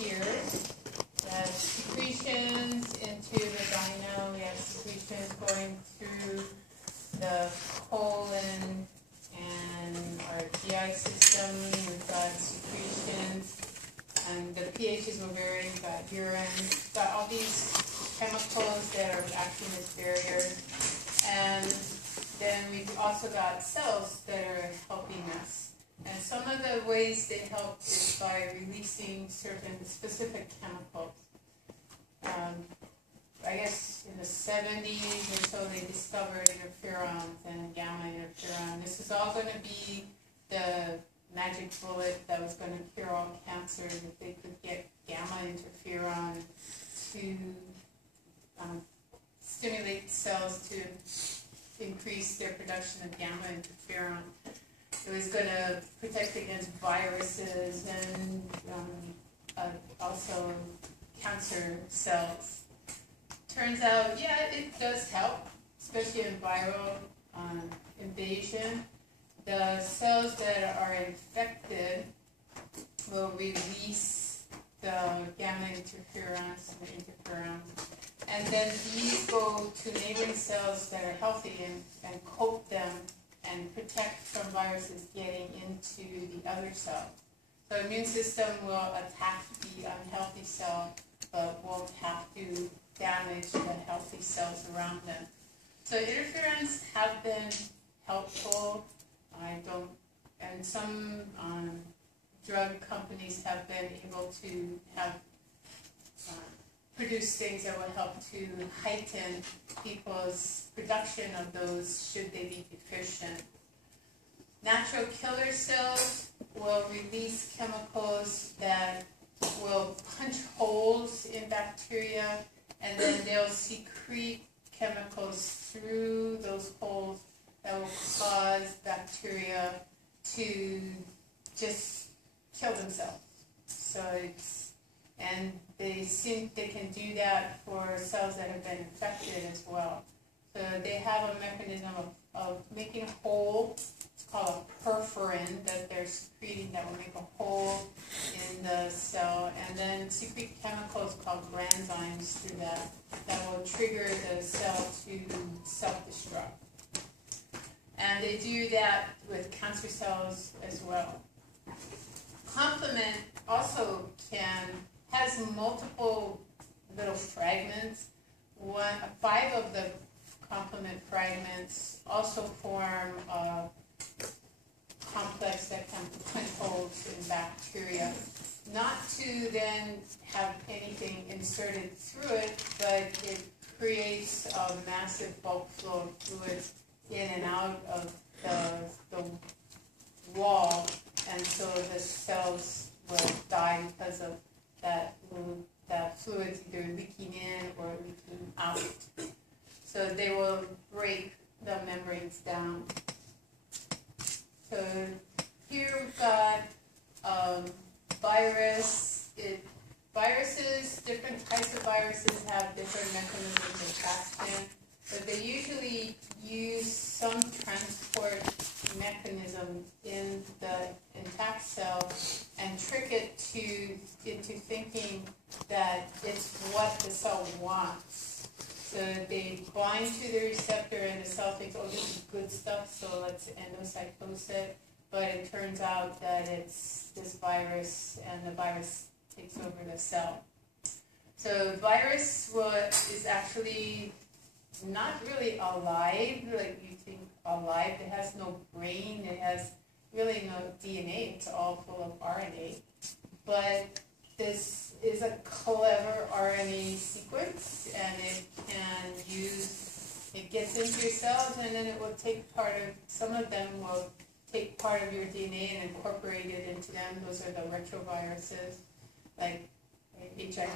here. We have secretions into the gyno. We have secretions going through the colon and our GI system. We've got secretions, and the pHs will vary. We've got urine. We've got all these chemicals that are acting as barriers. And then we've also got cells that are helping us. And some of the ways they help is by releasing certain specific chemicals. I guess in the 70s or so they discovered interferons and gamma interferon. This is all going to be the magic bullet that was going to cure all cancer if they could get gamma interferon to stimulate cells to increase their production of gamma interferon. It was going to protect against viruses and also cancer cells. Turns out, yeah, it does help, especially in viral invasion. The cells that are infected will release the gamma interferons and interferons. And then these go to neighboring cells that are healthy and coat them and protect from viruses getting into the other cell. So the immune system will attack the unhealthy cell, but won't have to damage the healthy cells around them. So interferons have been helpful. And some drug companies have been able to have produce things that will help to heighten people's production of those should they be deficient. Natural killer cells will release chemicals that will punch holes in bacteria, and then they'll secrete chemicals through those holes that will cause bacteria to just kill themselves. And they think they can do that for cells that have been infected as well. So they have a mechanism of making a hole. It's called a perforin that they're secreting that will make a hole in the cell, and then secrete chemicals called granzymes through that will trigger the cell to self-destruct. And they do that with cancer cells as well. Complement also has multiple little fragments. 5 of the complement fragments also form a complex that can punch holes in bacteria. Not to then have anything inserted through it, but it creates a massive bulk flow of fluids in and out of the wall, and so the cells will die because of that fluid's either leaking in or leaking out. So they will break the membranes down. So here we've got viruses, different types of viruses have different mechanisms of action, but they usually use some transport mechanism in the intact cell and trick it into thinking that it's what the cell wants. So they bind to the receptor and the cell thinks, oh, this is good stuff, so let's endocytose it. But it turns out that it's this virus, and the virus takes over the cell. So virus is actually not really alive, like you think alive. It has no brain, it has really no DNA, it's all full of RNA. But this is a clever RNA sequence, and it gets into your cells, and then it will take some of them will take part of your DNA and incorporate it into them. Those are the retroviruses, like HIV.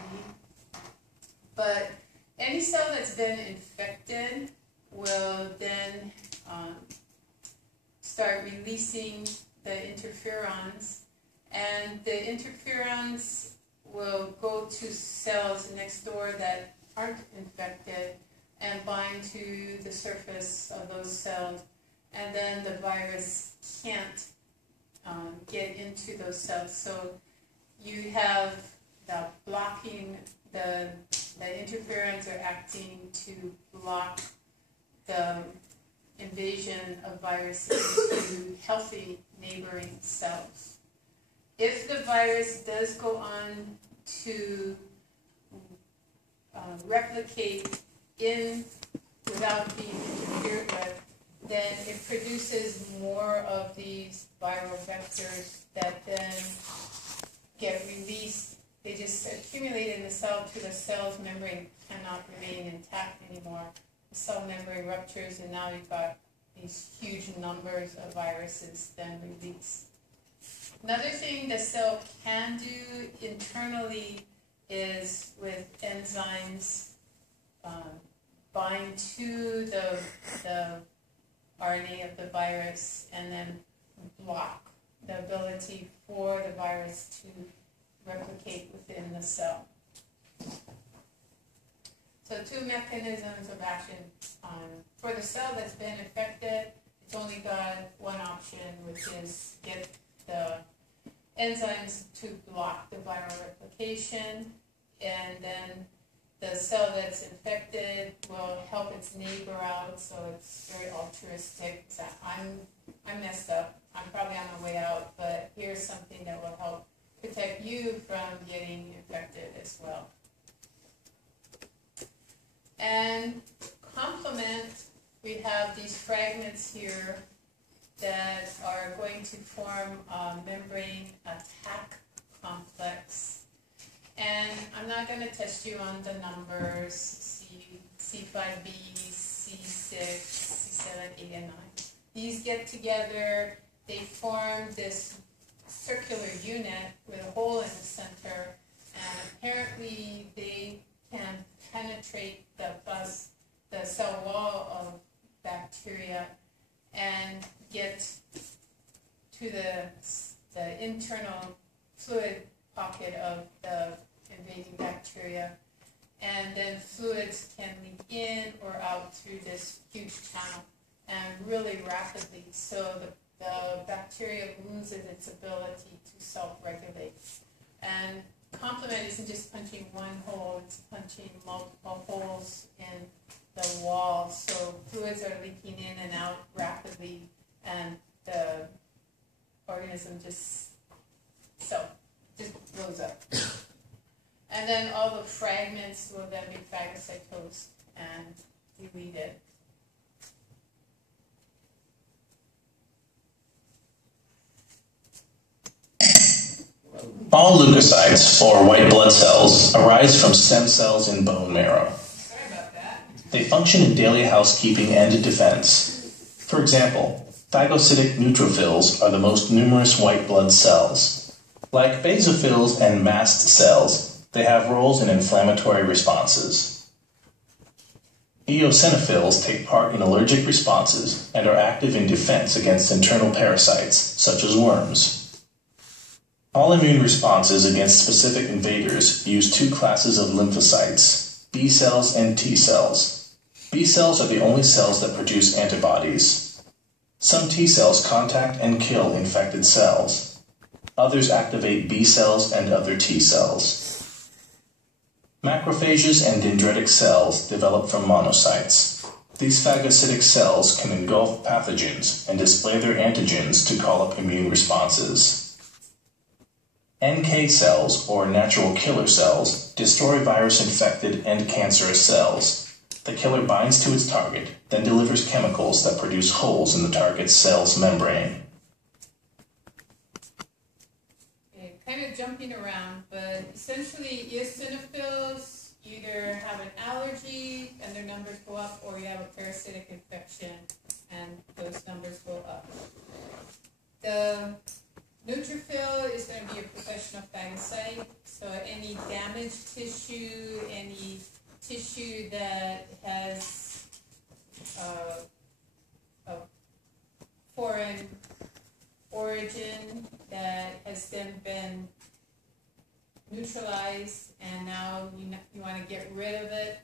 But any cell that's been infected will then start releasing the interferons, and the interferons will go to cells next door that aren't infected and bind to the surface of those cells, and then the virus can't get into those cells. So you have blocking the interferons are acting to block the invasion of viruses into healthy neighboring cells. If the virus does go on to replicate without being interfered with, then it produces more of these viral vectors that then get released. They just accumulate in the cell to the cell's membrane cannot remain intact anymore. The cell membrane ruptures, and now you've got these huge numbers of viruses then released. Another thing the cell can do internally is with enzymes bind to the RNA of the virus and then block the ability for the virus to replicate within the cell. So two mechanisms of action. For the cell that's been infected, it's only got one option, which is get the enzymes to block the viral replication, and then the cell that's infected will help its neighbor out, so it's very altruistic. So I'm messed up. I'm probably on my way out, but here's something that will help protect you from getting infected as well. And complement, we have these fragments here that are going to form a membrane attack complex. And I'm not going to test you on the numbers, C5b, C6, C7, 8, and 9. These get together, they form this circular unit with a hole in the center, and apparently they can penetrate the cell wall of bacteria and get to the internal fluid pocket of the invading bacteria, and then fluids can leak in or out through this huge channel and really rapidly, so the bacteria loses its ability to self-regulate. And complement isn't just punching one hole, it's punching multiple holes in the wall, so fluids are leaking in and out rapidly, and the organism just blows up. And then all the fragments will then be phagocytosed and deleted. All leukocytes, or white blood cells, arise from stem cells in bone marrow. Sorry about that. They function in daily housekeeping and defense. For example, phagocytic neutrophils are the most numerous white blood cells. Like basophils and mast cells, they have roles in inflammatory responses. Eosinophils take part in allergic responses and are active in defense against internal parasites, such as worms. All immune responses against specific invaders use two classes of lymphocytes, B cells and T cells. B cells are the only cells that produce antibodies. Some T cells contact and kill infected cells. Others activate B cells and other T cells. Macrophages and dendritic cells develop from monocytes. These phagocytic cells can engulf pathogens and display their antigens to call up immune responses. NK cells, or natural killer cells, destroy virus-infected and cancerous cells. The killer binds to its target, then delivers chemicals that produce holes in the target's cell's membrane. Okay, kind of jumping around, but essentially eosinophils either have an allergy and their numbers go up, or you have a parasitic infection and those numbers go up. The neutrophil is going to be a professional phagocyte, so any damaged tissue, any tissue that has a foreign origin that has then been neutralized, and now you want to get rid of it,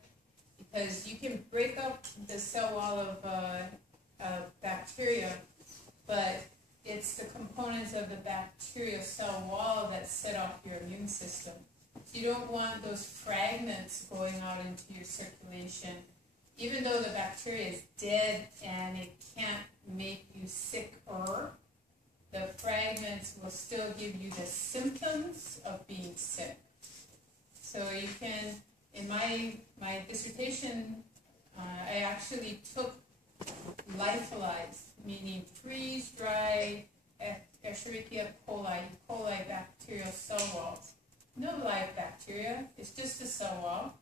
because you can break up the cell wall of bacteria, but it's the components of the bacterial cell wall that set off your immune system. You don't want those fragments going out into your circulation. Even though the bacteria is dead and it can't make you sicker, the fragments will still give you the symptoms of being sick. So you can, in my dissertation, I actually took lyophilized, meaning freeze-dried Escherichia coli, bacterial cell walls. No live bacteria, it's just a cell wall.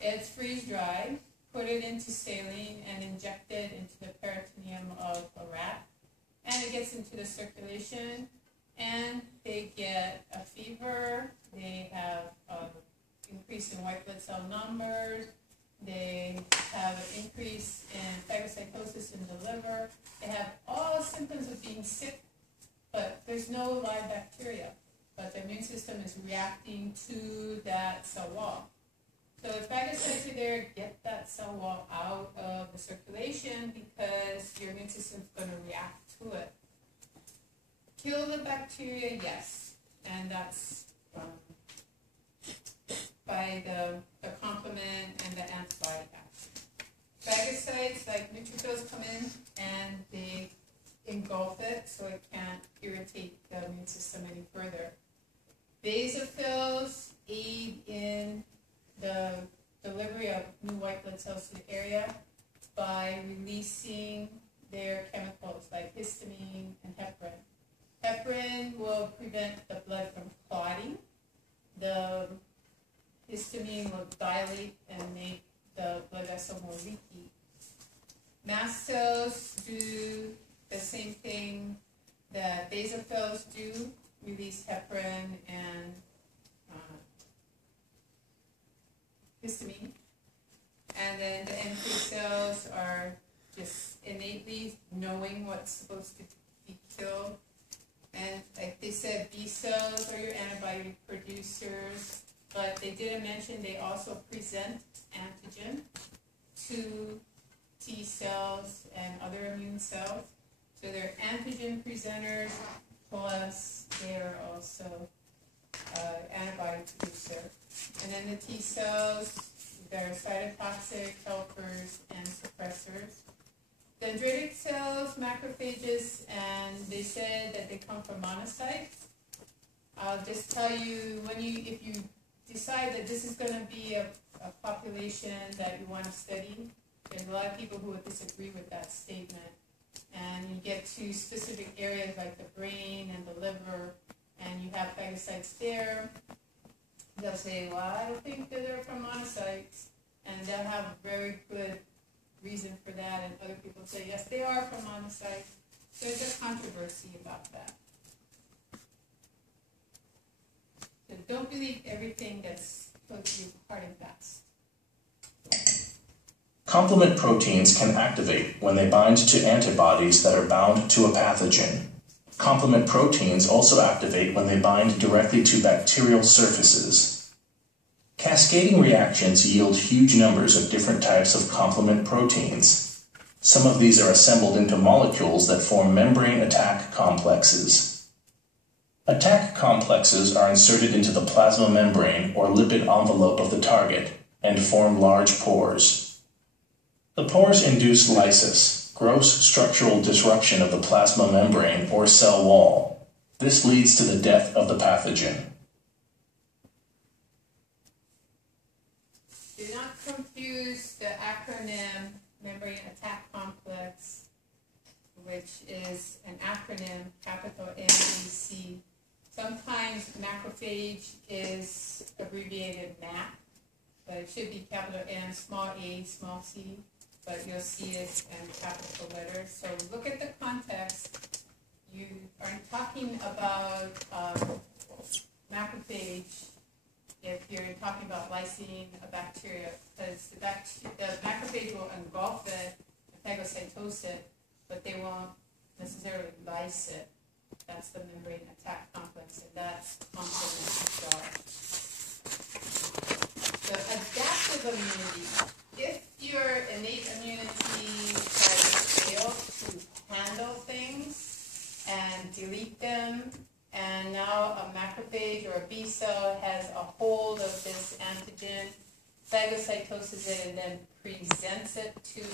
It's freeze-dried, put it into saline and inject it into the peritoneum of a rat. And it gets into the circulation, and they get a fever, they have an increase in white blood cell numbers, they have an increase in phagocytosis in the liver, they have all symptoms of being sick, but there's no live bacteria. But the immune system is reacting to that cell wall. So if phagocytes are there, get that cell wall out of the circulation because your immune system is going to react to it. Kill the bacteria, yes, and that's by the complement and the antibody action. Phagocytes, like neutrophils, come in and they engulf it so it can't irritate the immune system any further. Basophils aid in the delivery of new white blood cells to the area by releasing their chemicals like histamine and heparin. Heparin will prevent the blood from clotting. The histamine will dilate and make the blood vessel more leaky. Mast cells do the same thing that basophils do, release heparin and histamine. And then the NK cells are just innately knowing what's supposed to be killed. And like they said, B cells are your antibody producers, but they didn't mention they also present antigen to T cells and other immune cells. So they're antigen presenters, plus they're also antibody producer. And then the T cells, they're cytotoxic helpers and suppressors. Dendritic cells, macrophages, and they said that they come from monocytes. I'll just tell you, if you decide that this is going to be a population that you want to study, there's a lot of people who would disagree with that statement. And you get to specific areas like the brain and the liver, and you have phagocytes there. They'll say, well, I don't think that they're from monocytes, and they'll have a very good reason for that, and other people say, yes, they are from monocytes. So there's a controversy about that. So don't believe everything that's told to you hard and fast. Complement proteins can activate when they bind to antibodies that are bound to a pathogen. Complement proteins also activate when they bind directly to bacterial surfaces. Cascading reactions yield huge numbers of different types of complement proteins. Some of these are assembled into molecules that form membrane attack complexes. Attack complexes are inserted into the plasma membrane or lipid envelope of the target and form large pores. The pores induce lysis, gross structural disruption of the plasma membrane or cell wall. This leads to the death of the pathogen. Do not confuse the acronym membrane attack complex, which is an acronym, capital MAC. Sometimes macrophage is abbreviated MAC, but it should be capital M, small a, small c. But you'll see it in capital letters. So look at the context. You are talking about macrophage if you're talking about lysine a bacteria, because the macrophage will engulf it and phagocytose it, but they won't necessarily lyse it. That's the membrane attack complex, and that's complement job. So adaptive immunity. If your innate immunity has failed to handle things and delete them And now a macrophage or a B cell has a hold of this antigen, phagocytoses it, and then presents it to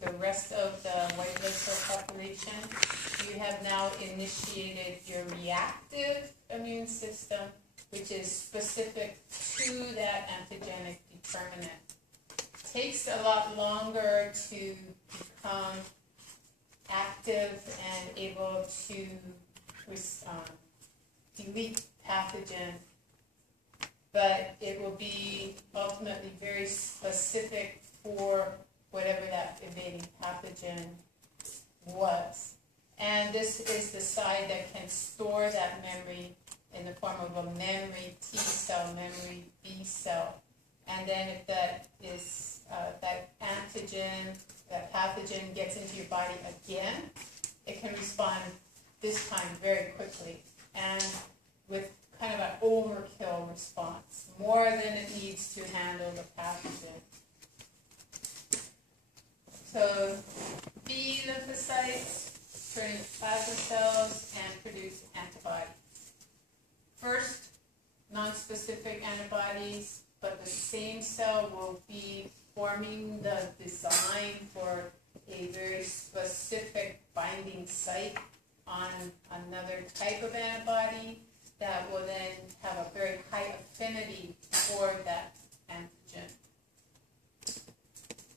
the rest of the white blood cell population. You have now initiated your reactive immune system, which is specific to that antigenic determinant. It takes a lot longer to become active and able to delete pathogen, but it will be ultimately very specific for whatever that invading pathogen was. And this is the side that can store that memory in the form of a memory T cell, memory B cell. And then if that is that antigen, that pathogen gets into your body again, it can respond this time very quickly and with kind of an overkill response, more than it needs to handle the pathogen. So B lymphocytes turn into plasma cells and produce antibodies. First, non-specific antibodies, but the same cell will be forming the design for a very specific binding site on another type of antibody that will then have a very high affinity for that antigen.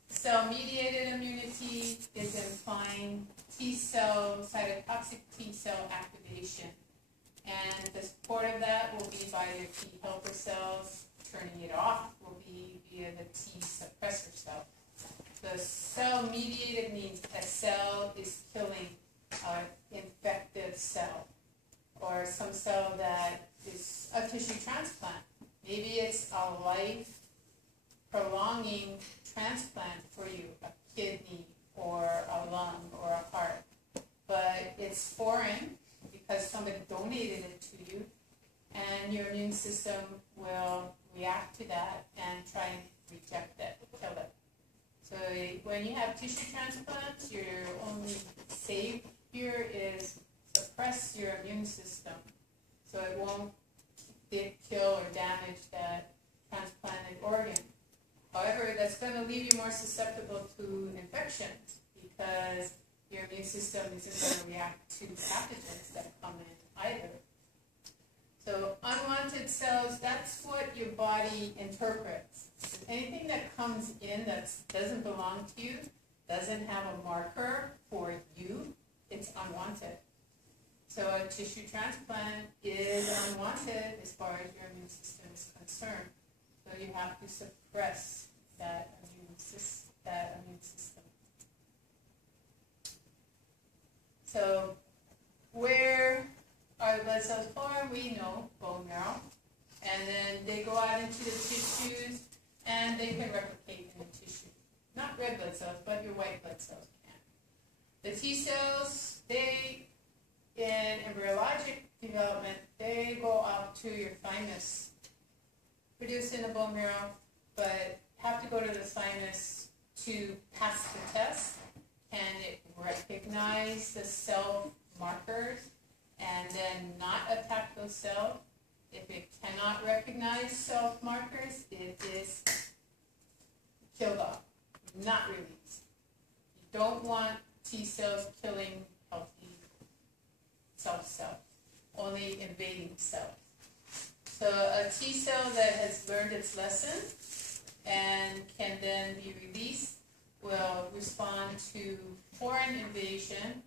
Cell-mediated immunity is implying T cell, cytotoxic T cell activation. And the support of that will be by your T helper cells. Turning it off will be via the T suppressor cell. The cell-mediated means a cell is killing an infective cell or some cell that is a tissue transplant. Maybe it's a life-prolonging transplant for you, a kidney or a lung or a heart. But it's foreign because somebody donated it to you, and your immune system will react to that and try and reject it, kill it. So when you have tissue transplants, your only savior is suppress your immune system so it won't kill or damage that transplanted organ. However, that's going to leave you more susceptible to infections because your immune system isn't going to react to pathogens that come in either. So unwanted cells, that's what your body interprets. Anything that comes in that doesn't belong to you, doesn't have a marker for you, it's unwanted. So a tissue transplant is unwanted as far as your immune system is concerned. So you have to suppress that immune system. So where are the blood cells formed? We know, bone marrow. And then they go out into the tissues and they can replicate in the tissue. Not red blood cells, but your white blood cells can. The T cells, they, in embryologic development, they go out to your thymus, produce in the bone marrow, but have to go to the thymus to pass the test. Can it recognize the cell markers and then not attack those cells? If it cannot recognize cell markers, it is killed off, not released. You don't want T cells killing healthy cells, only invading cells. So a T cell that has learned its lesson and can then be released will respond to foreign invasion,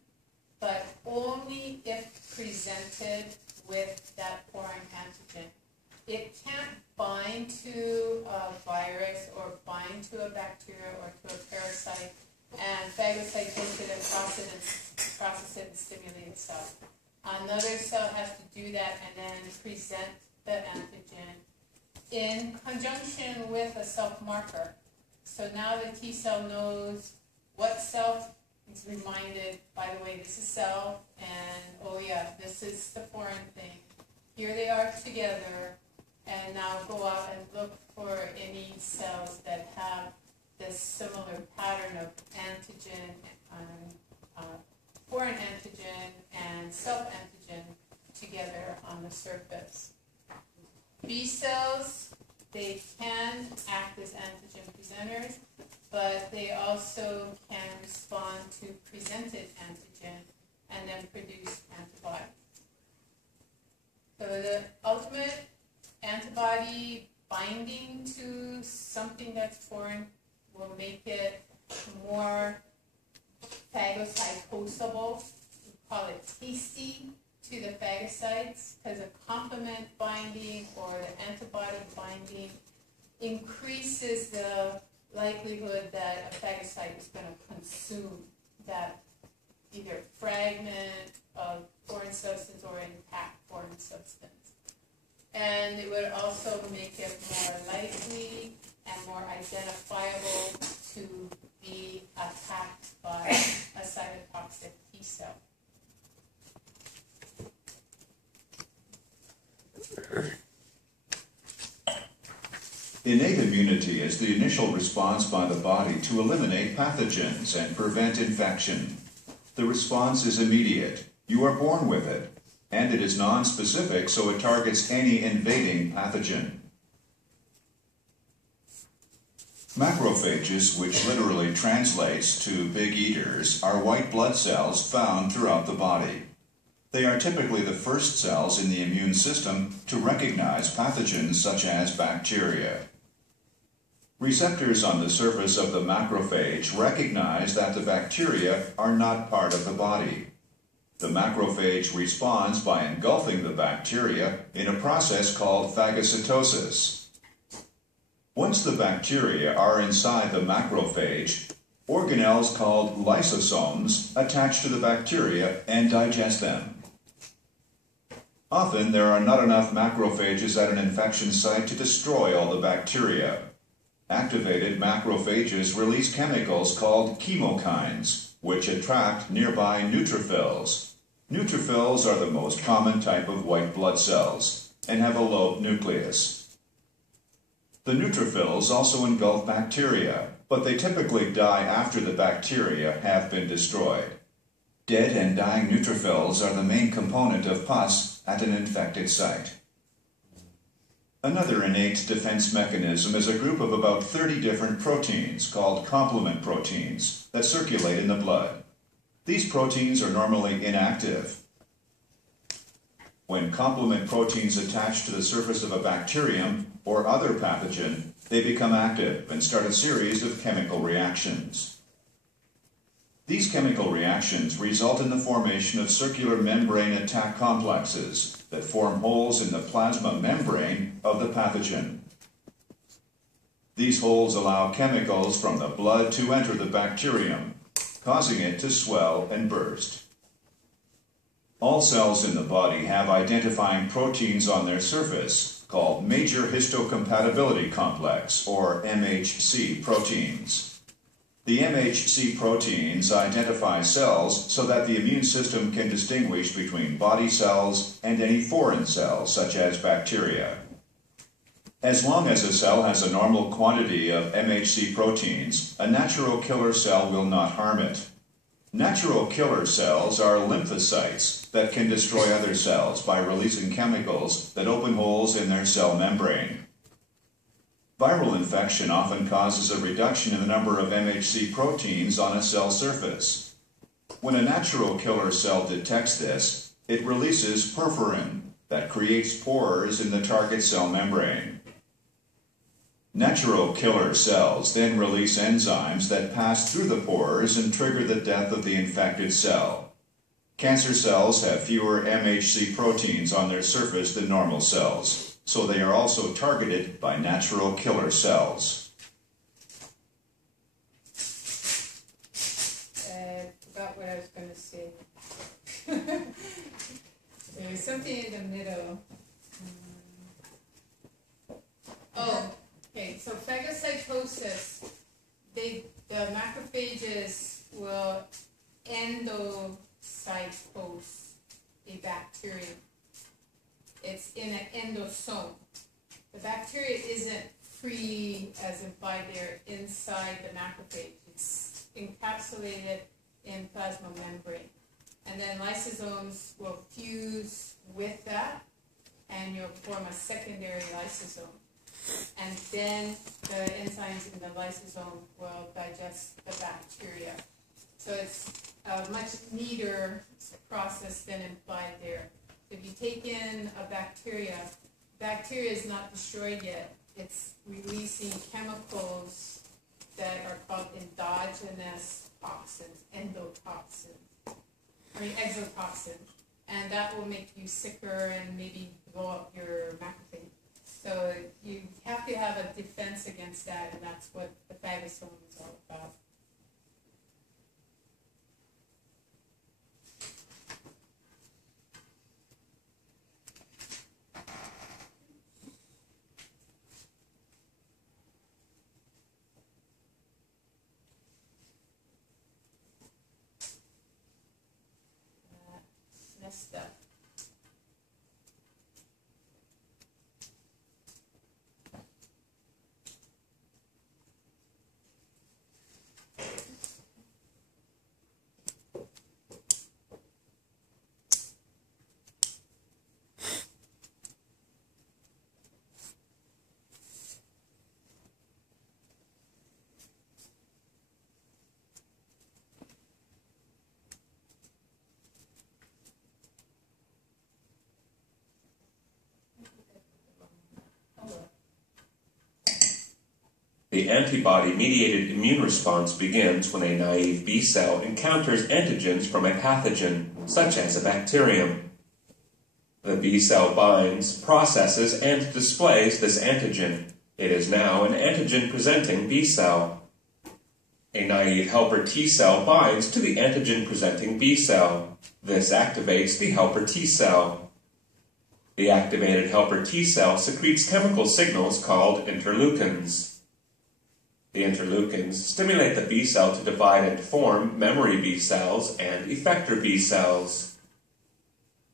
but only if presented with that foreign antigen. It can't bind to a virus or bind to a bacteria or to a parasite and phagocytose it and process it and stimulate itself. Another cell has to do that and then present the antigen in conjunction with a self-marker. So now the T cell knows what self is reminded, by the way, this is self, and oh yeah, this is the foreign thing. Here they are together, and now go out and look for any cells that have this similar pattern of antigen, foreign antigen, and self-antigen together the surface. B cells, they can act as antigen presenters, but they also can respond to presented antigen and then produce antibodies. So the ultimate antibody binding to something that's foreign will make it more phagocytosable. We call it tasty to the phagocytes, because a complement binding or the antibody binding increases the likelihood that a phagocyte is going to consume that either fragment of foreign substance or intact foreign substance. And it would also make it more likely and more identifiable to be attacked by a cytotoxic T cell. Innate immunity is the initial response by the body to eliminate pathogens and prevent infection. The response is immediate. You are born with it. And it is non-specific, so it targets any invading pathogen. Macrophages, which literally translates to big eaters, are white blood cells found throughout the body. They are typically the first cells in the immune system to recognize pathogens such as bacteria. Receptors on the surface of the macrophage recognize that the bacteria are not part of the body. The macrophage responds by engulfing the bacteria in a process called phagocytosis. Once the bacteria are inside the macrophage, organelles called lysosomes attach to the bacteria and digest them. Often there are not enough macrophages at an infection site to destroy all the bacteria. Activated macrophages release chemicals called chemokines, which attract nearby neutrophils. Neutrophils are the most common type of white blood cells and have a lobe nucleus. The neutrophils also engulf bacteria, but they typically die after the bacteria have been destroyed. Dead and dying neutrophils are the main component of pus at an infected site. Another innate defense mechanism is a group of about 30 different proteins called complement proteins that circulate in the blood. These proteins are normally inactive. When complement proteins attach to the surface of a bacterium or other pathogen, they become active and start a series of chemical reactions. These chemical reactions result in the formation of circular membrane attack complexes that form holes in the plasma membrane of the pathogen. These holes allow chemicals from the blood to enter the bacterium, causing it to swell and burst. All cells in the body have identifying proteins on their surface called major histocompatibility complex, or MHC proteins. The MHC proteins identify cells so that the immune system can distinguish between body cells and any foreign cells, such as bacteria. As long as a cell has a normal quantity of MHC proteins, a natural killer cell will not harm it. Natural killer cells are lymphocytes that can destroy other cells by releasing chemicals that open holes in their cell membrane. Viral infection often causes a reduction in the number of MHC proteins on a cell surface. When a natural killer cell detects this, it releases perforin that creates pores in the target cell membrane. Natural killer cells then release enzymes that pass through the pores and trigger the death of the infected cell. Cancer cells have fewer MHC proteins on their surface than normal cells, so they are also targeted by natural killer cells. I forgot what I was going to say. There's something in the middle. Oh. Okay, so phagocytosis, the macrophages will endocytose a bacterium. It's in an endosome. The bacteria isn't free as if by they're inside the macrophage. It's encapsulated in plasma membrane. And then lysosomes will fuse with that and you'll form a secondary lysosome. And then the enzymes in the lysosome will digest the bacteria. So it's a much neater process than implied there. If you take in a bacteria is not destroyed yet. It's releasing chemicals that are called endogenous toxins, exotoxins. And that will make you sicker and maybe blow up your macrophage. So you have to have a defense against that, and that's what the phagosome is all about. Messed up. The antibody-mediated immune response begins when a naive B cell encounters antigens from a pathogen, such as a bacterium. The B cell binds, processes, and displays this antigen. It is now an antigen-presenting B cell. A naive helper T cell binds to the antigen-presenting B cell. This activates the helper T cell. The activated helper T cell secretes chemical signals called interleukins. The interleukins stimulate the B cell to divide and form memory B cells and effector B cells.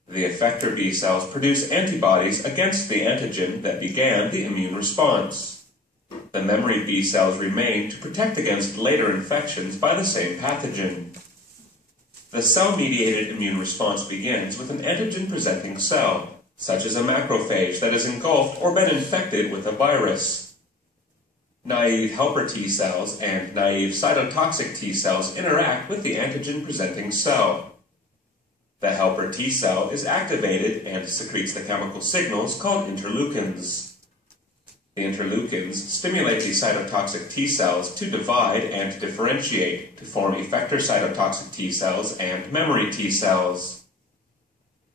The effector B cells produce antibodies against the antigen that began the immune response. The memory B cells remain to protect against later infections by the same pathogen. The cell-mediated immune response begins with an antigen-presenting cell, such as a macrophage that has engulfed or been infected with a virus. Naive helper T cells and naive cytotoxic T cells interact with the antigen-presenting cell. The helper T cell is activated and secretes the chemical signals called interleukins. The interleukins stimulate the cytotoxic T cells to divide and differentiate to form effector cytotoxic T cells and memory T cells.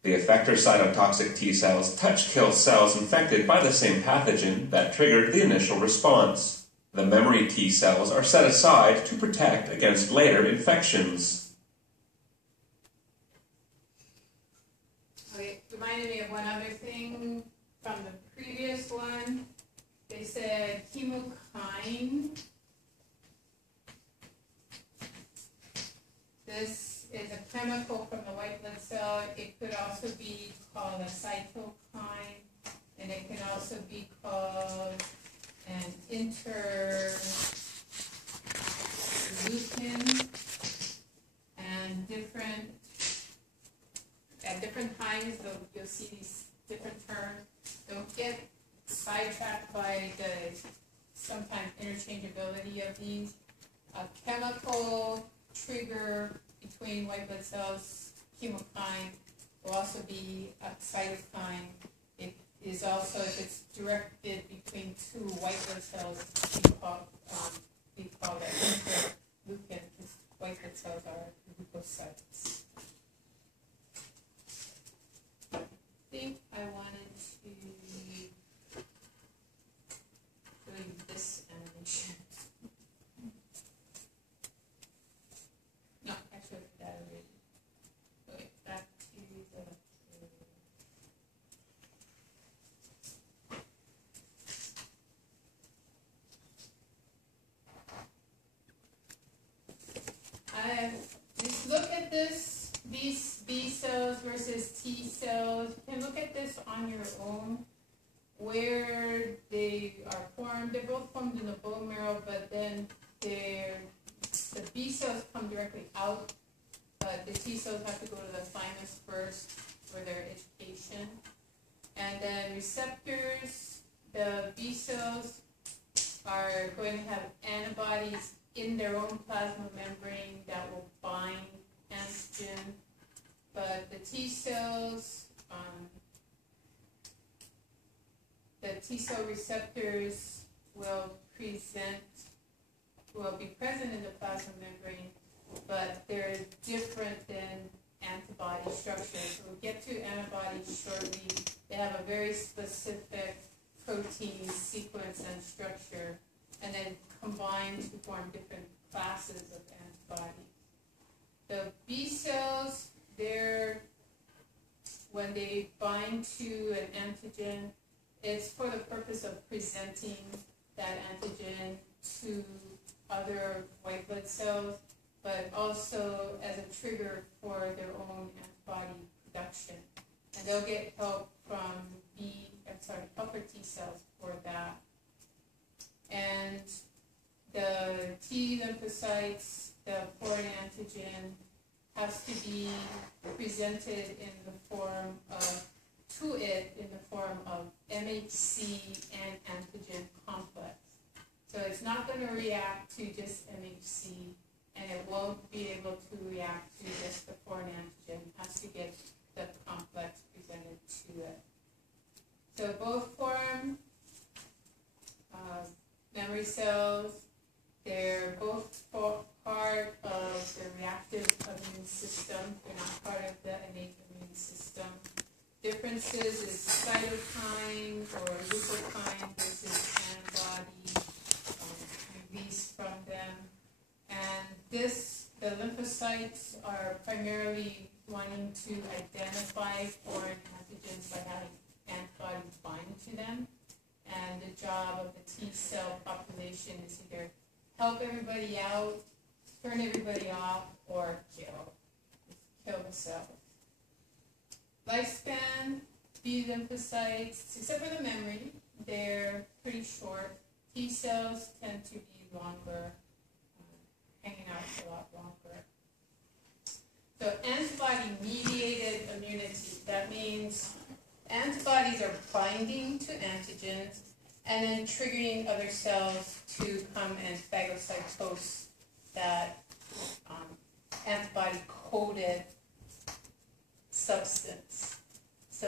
The effector cytotoxic T cells touch-kill cells infected by the same pathogen that triggered the initial response. The memory T cells are set aside to protect against later infections. Okay, reminded me of one other thing from the previous one. They said chemokine. This is a chemical from the white blood cell. It could also be called a cytokine, and it can also be called an interleukin, and at different times you'll see these different terms. Don't get sidetracked by the sometimes interchangeability of these. A chemical trigger between white blood cells, chemokine, will also be a cytokine. It is also, if it's directed between two white blood cells, we call that interleukin, because white blood cells are leukocytes. I think I wanted to show you this animation. No, I showed that already. Okay, back to the. Just look at this, these B cells versus T cells. You can look at this on your own, where they are formed. They're both formed in the bone marrow, but then the B cells come directly out, but the T cells have to go to the thymus first for their education. And then receptors, the B cells are going to have antibodies in their own plasma membrane that will bind antigen, but the T cells, the T cell receptors will be present in the plasma membrane, but they're different than antibody structure. So we'll get to antibodies shortly. They have a very specific protein sequence and structure, and then combine to form different classes of antibodies. The B cells, when they bind to an antigen, it's for the purpose of presenting that antigen to other white blood cells, but also as a trigger for their own antibody production. And they'll get help from helper T cells for that. And the T lymphocytes, the foreign antigen, has to be presented in the form of MHC and antigen complex. So it's not going to react to just MHC, and it won't be able to react to just the foreign antigen. It has to get the complex presented to it. So both form memory cells. They're both part of the reactive immune system. They're not part of the innate immune system. Differences is cytokine or leukocyte versus antibody released from them. And the lymphocytes are primarily wanting to identify foreign antigens by having antibodies bind to them. And the job of the T cell population is either help everybody out, turn everybody off, or kill the cells. Lifespan, B lymphocytes, except for the memory, they're pretty short. T cells tend to be longer, hanging out a lot longer. So antibody-mediated immunity, that means antibodies are binding to antigens and then triggering other cells to come and phagocytose that antibody-coated substance. So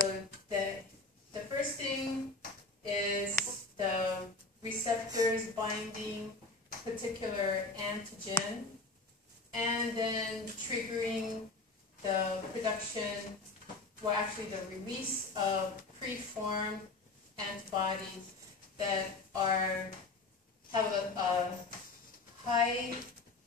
the first thing is the receptors binding particular antigen and then triggering the production, well actually the release of preformed antibodies that have a high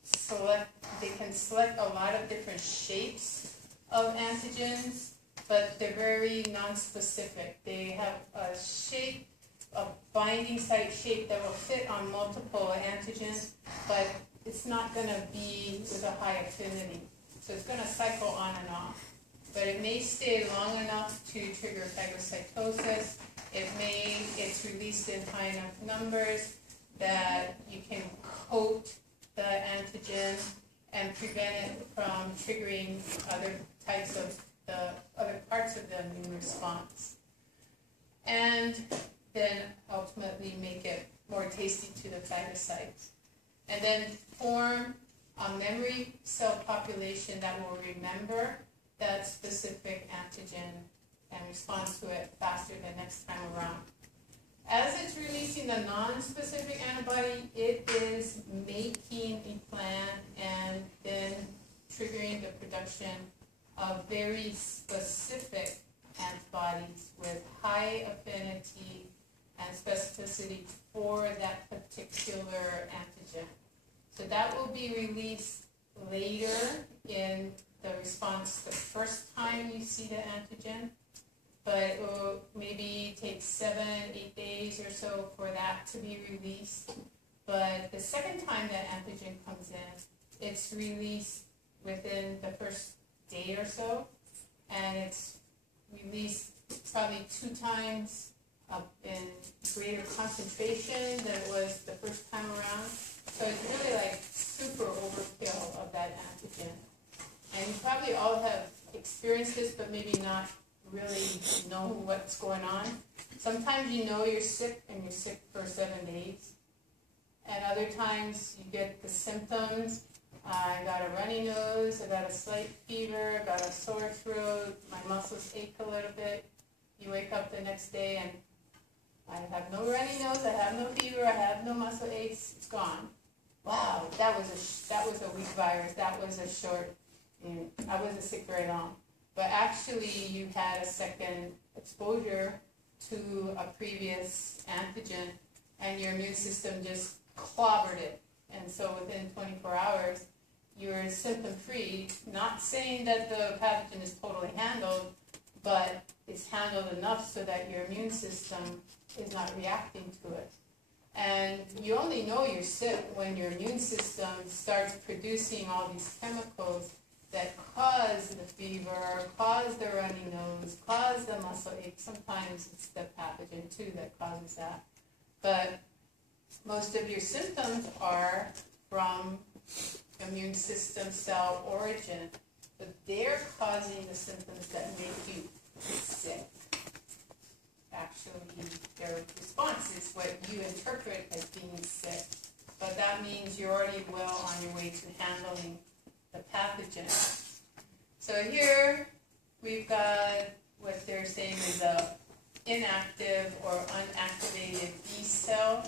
select, they can select a lot of different shapes of antigens, but they're very non-specific. They have a shape, a binding site shape that will fit on multiple antigens, but it's not going to be with a high affinity. So it's going to cycle on and off. But it may stay long enough to trigger phagocytosis. It's released in high enough numbers that you can coat the antigen and prevent it from triggering other types of the other parts of the immune response. And then ultimately make it more tasty to the phagocytes. And then form a memory cell population that will remember that specific antigen and respond to it faster the next time around. As it's releasing the non-specific antibody, it is making a plan and then triggering the production of very specific antibodies with high affinity and specificity for that particular antigen. So that will be released later in the response the first time you see the antigen, but it will maybe take 7-8 days or so for that to be released. But the second time that antigen comes in, it's released within the first day or so, and it's released probably 2 times in greater concentration than it was the first time around. So it's really like super overkill of that antigen. And you probably all have experienced this, but maybe not really know what's going on. Sometimes you know you're sick and you're sick for 7 days. And other times you get the symptoms. I got a runny nose, I got a slight fever, I got a sore throat, my muscles ache a little bit. You wake up the next day and I have no runny nose, I have no fever, I have no muscle aches, it's gone. Wow, that was a weak virus, that was a short, I wasn't sick very long. But actually you had a second exposure to a previous antigen and your immune system just clobbered it. And so within 24 hours, you're symptom-free, not saying that the pathogen is totally handled, but it's handled enough so that your immune system is not reacting to it. And you only know you're sick when your immune system starts producing all these chemicals that cause the fever, cause the runny nose, cause the muscle ache. Sometimes it's the pathogen too that causes that. But most of your symptoms are from immune system cell origin, but they're causing the symptoms that make you sick. Actually, their response is what you interpret as being sick, but that means you're already well on your way to handling the pathogen. So here we've got what they're saying is a inactive or unactivated B cell.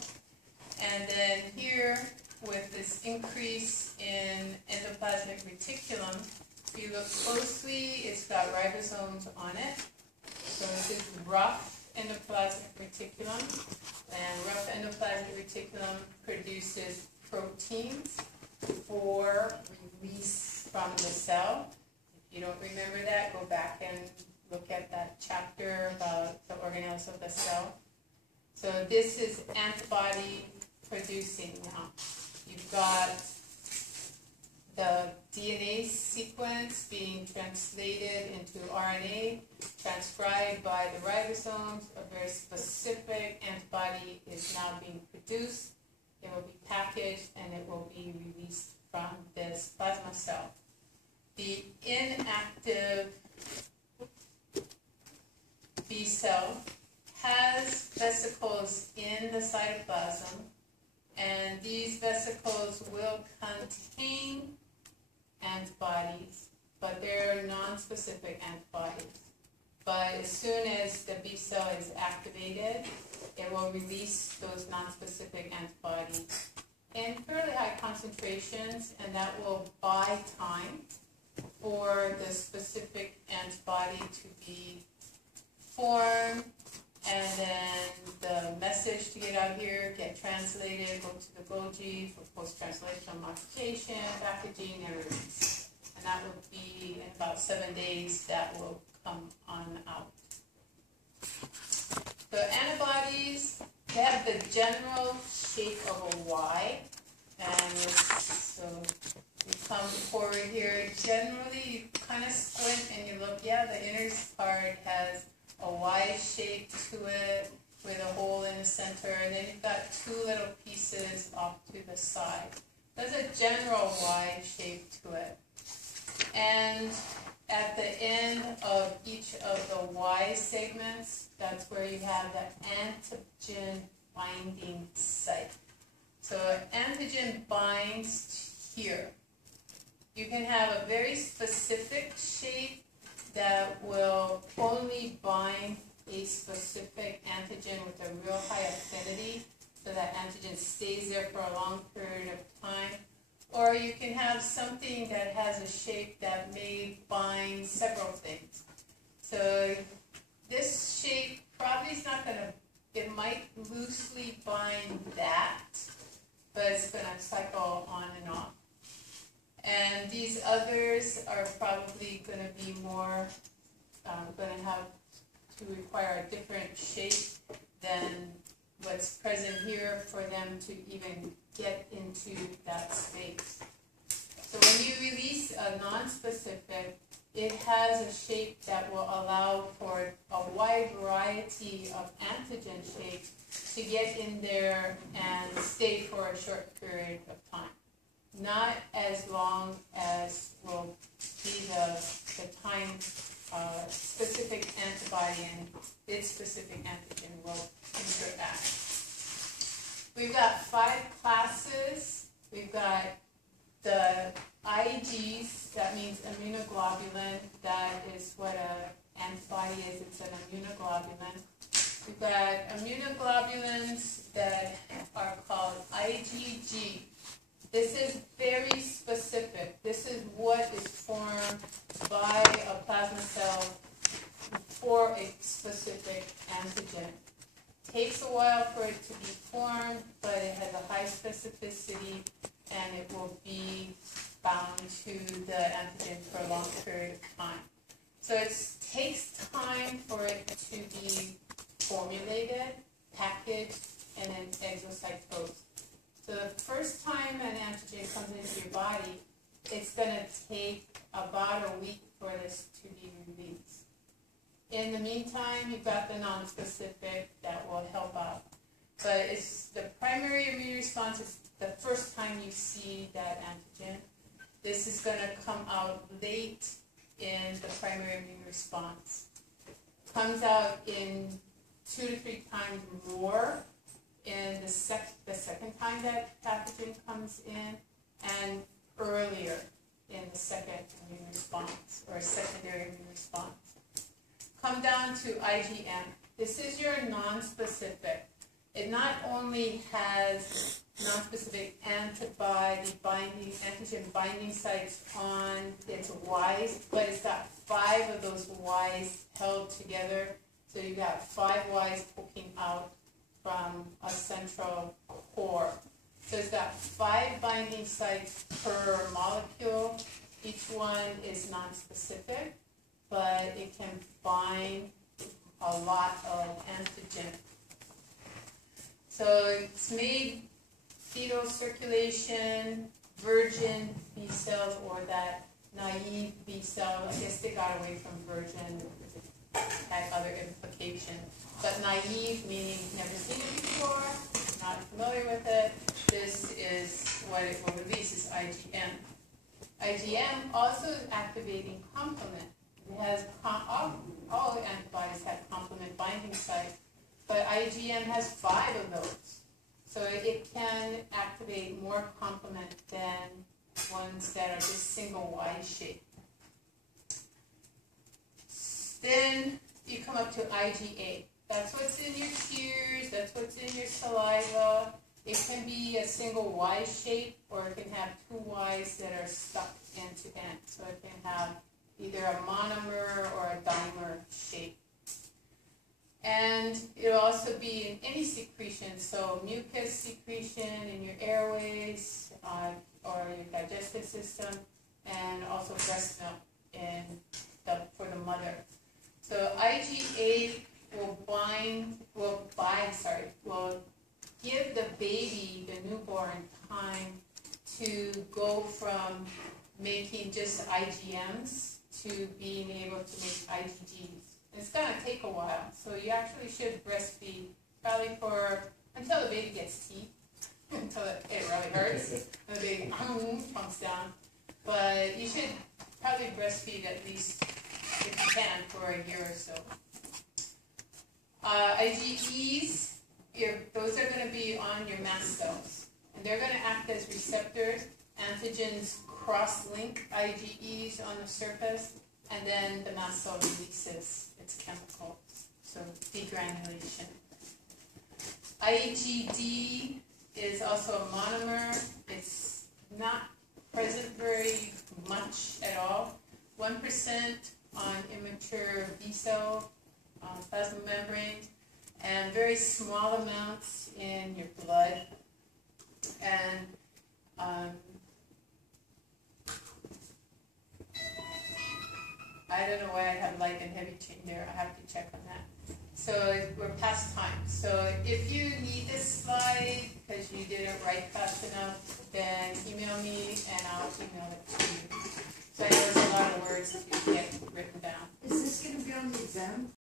And then here, with this increase in endoplasmic reticulum, if you look closely, it's got ribosomes on it. So this is rough endoplasmic reticulum, and rough endoplasmic reticulum produces proteins for release from the cell. If you don't remember that, go back and look at that chapter about the organelles of the cell. So this is antibody producing now. You've got the DNA sequence being translated into RNA, transcribed by the ribosomes. A very specific antibody is now being produced. It will be packaged and it will be released from this plasma cell. The inactive B cell has vesicles in the cytoplasm, and these vesicles will contain antibodies, but they're non-specific antibodies. But as soon as the B cell is activated, it will release those non-specific antibodies in fairly high concentrations, and that will buy time for the specific antibody to be formed, and then the message to get out here, get translated, go to the Golgi for post-translational modification, packaging, and release. And that will be in about 7 days that will come on out. The antibodies, they have the general shape of a Y. And so you come forward here. Generally, you kind of squint and you look, yeah, the inner part has a Y shape to it with a hole in the center, and then you've got two little pieces off to the side. There's a general Y shape to it. And at the end of each of the Y segments, that's where you have the antigen binding site. So antigen binds here. You can have a very specific shape that will only bind a specific antigen with a real high affinity, so that antigen stays there for a long period of time. Or you can have something that has a shape that may bind several things. So this shape probably is not going to, it might loosely bind that, but it's going to cycle on and off. And these others are probably going to be more, going to have to require a different shape than what's present here for them to even get into that space. So when you release a non-specific, it has a shape that will allow for a wide variety of antigen shapes to get in there and stay for a short period of time. Not as long as will be the time specific antibody and its specific antigen will interact. We've got 5 classes. We've got the IgGs, that means immunoglobulin. That is what an antibody is. It's an immunoglobulin. We've got immunoglobulins that are called IgG. This is very specific. This is what is formed by a plasma cell for a specific antigen. Takes a while for it to be formed, but it has a high specificity and it will be bound to the antigen for a long period of time. So it takes time for it to be formulated, packaged, and then exocytosed. So the first time an antigen comes into your body, it's going to take about a week for this to be released. In the meantime, you've got the non-specific that will help out. But it's the primary immune response is the first time you see that antigen. This is going to come out late in the primary immune response. Comes out in 2 to 3 times more in the second time that pathogen comes in, and earlier in the second immune response, or secondary immune response. Come down to IgM. This is your non-specific. It not only has non-specific antibody binding, antigen binding sites on its Ys, but it's got 5 of those Ys held together. So you've got 5 Ys poking out from a central core. So it's got 5 binding sites per molecule. Each one is non-specific, but it can bind a lot of antigen. So it's made fetal circulation, virgin B cells, or that naive B cell. I guess they got away from virgin because it had other implications. But naive, meaning never seen it before, not familiar with it. This is what it will release, is IgM. IgM also is activating complement. It has all antibodies have complement binding sites, but IgM has 5 of those. So it can activate more complement than ones that are just single Y shape. Then you come up to IgA. That's what's in your tears, that's what's in your saliva. It can be a single Y shape, or it can have 2 Ys that are stuck end to end. So it can have either a monomer or a dimer shape. And it'll also be in any secretion, so mucus secretion in your airways or your digestive system, and also breast milk for the mother. So IgA will give the baby, the newborn, time to go from making just IgMs to being able to make IgGs. It's going to take a while, so you actually should breastfeed probably until the baby gets teeth, until it really hurts, and the baby pumps down. But you should probably breastfeed at least, if you can, for a year or so. IgEs, those are going to be on your mast cells, and they're going to act as receptors. Antigens cross-link IgEs on the surface, and then the mast cell releases its chemicals, so degranulation. IgD is also a monomer. It's not present very much at all. 1% on immature B cell plasma membranes, and very small amounts in your blood. And I don't know why I have light and heavy chain there. I have to check on that. So we're past time. So if you need this slide because you didn't write fast enough, then email me and I'll email it to you. So I know there's a lot of words to get written down. Is this going to be on the exam?